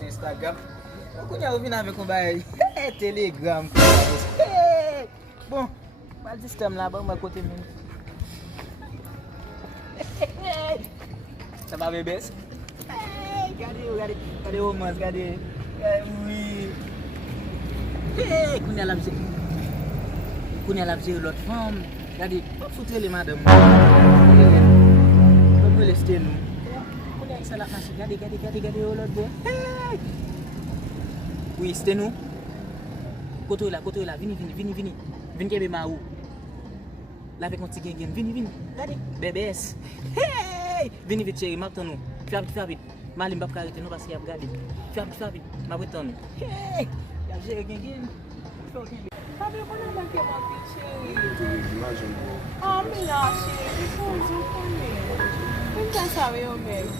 sur Instagram. Pourquoi on vient avec un bail Telegram. Bon, pas le système là, bon, ma côté même. Ça va bébé? Regardez romance, regardez. Oui. Kounia la bise l'autre femme. Regardez, pas foutre les madame. On peut laisser nous. Kounia ça la marche. Regardez l'autre boy. Oui, c'était nous. Côté là, vini. Vini kebe ma ou. Là avec mon petit gang, vini. Regardez, bébés. Hey! Vini vite chérie, m'attends nous. Fais vite. Malim bab arrêter nous parce qu'il y a regardé. Fais vite, m'a attends nous. Hey! La chérie gang. Sabe quando eu marquei uma pizza? Ah, melhor, chérie. Depois eu comer. Não quer saber o mesmo.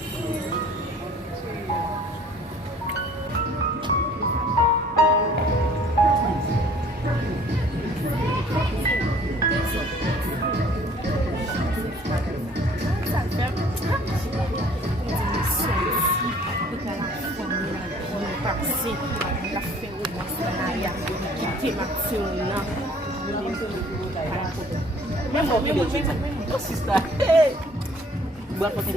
La fè ou mons banaya ki te maksyon nan. Mwen sista. Hey! Mbwa fote.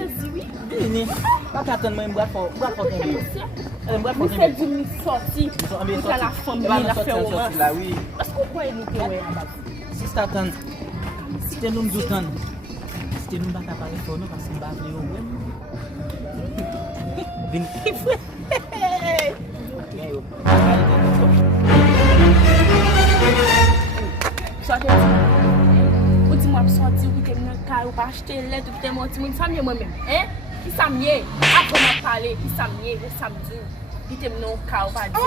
Bini. Pas attendre moi mbwa fote. Mbwa fote. Mwen di mi sorti. Mwen ka la fami la fè ou mons. Là oui. Esko kwa nou te wè an bak? Sista tan. C'était nous doutan. C'était nous pas capable de nous parce que mbwa vle yo wè. Bini. Sorti. Ou di mwa sorti ou ki te mwen kay ou pa achete let ou ki te mwen ti mwen samye mwen men. Ki samye? Apre mwen pale, ki samye, ou samdi. Ki te mwen kay ou pa di.